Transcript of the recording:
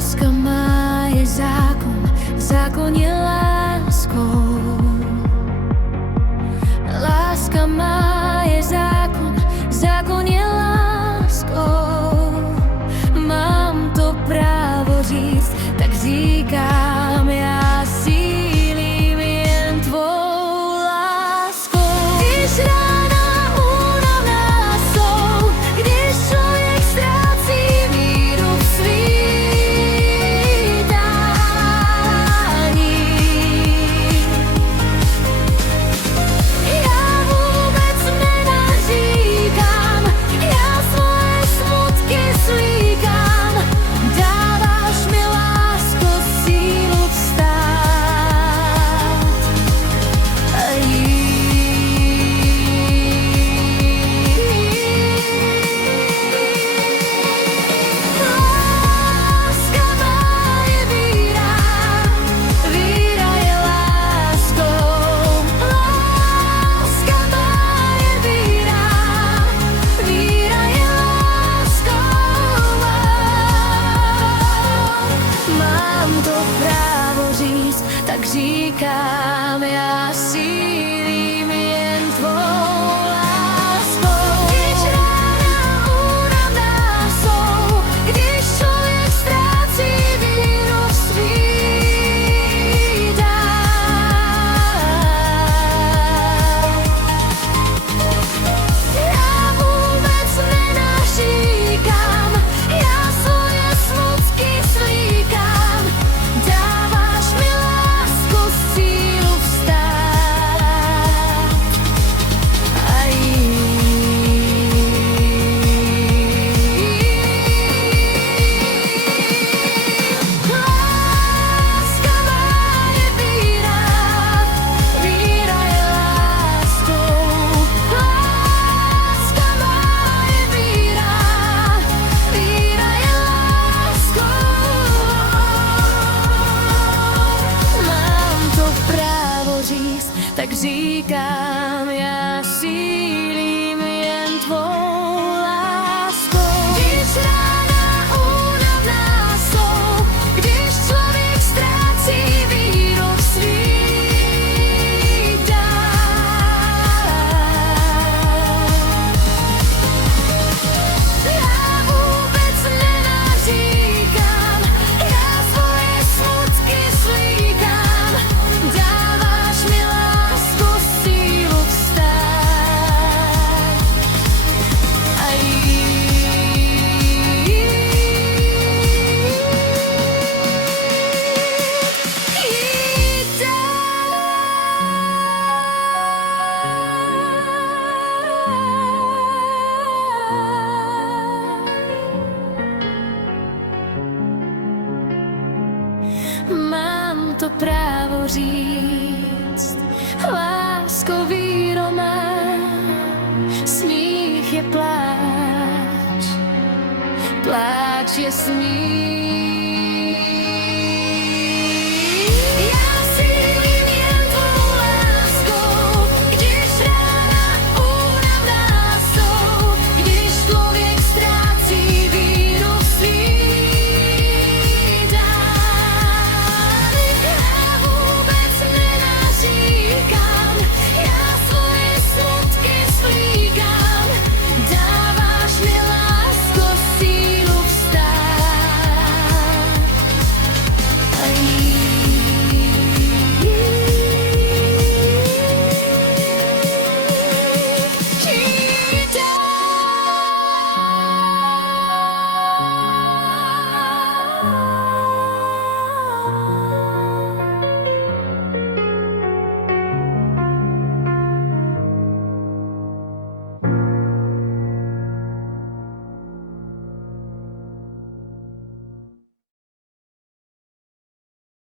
Láska má je zákon, zákon je láskou. Láska má je zákon, zákon je láskou. Mám to právo říct, tak říkám, já sílím jen tvou láskou. Když rána únavná jsou, když člověk ztrácí víru v svítání, já vůbec nenaříkám, já svoje smutky slíkám. Dáváš mi, lásko, sílu vstát a Láska má je víra, víra je láskou. Láska má je víra, víra je láskou. Mám to právo říct, tak říkám, já sílím jen tvou láskou. Když rána únavná jsou, když člověk ztrácí víru v svítání, já vůbec nenaříkám, já svoje smutky slíkám. Dáváš mi, lásko, sílu vstát a Láska má je víra, víra je láskou. Láska má je víra, víra je láskou. Mám to právo říct, tak říkám, já sílím jen tvou láskou. Když rána únavná jsou, když člověk ztrácí víru v svítání, já vůbec nenaříkám, já svoje smutky slíkám. Dáváš mi, lásko, sílu vstát a jít dál. Mám to právo říct, lásko, víro má, smích je pláč, pláč je smích.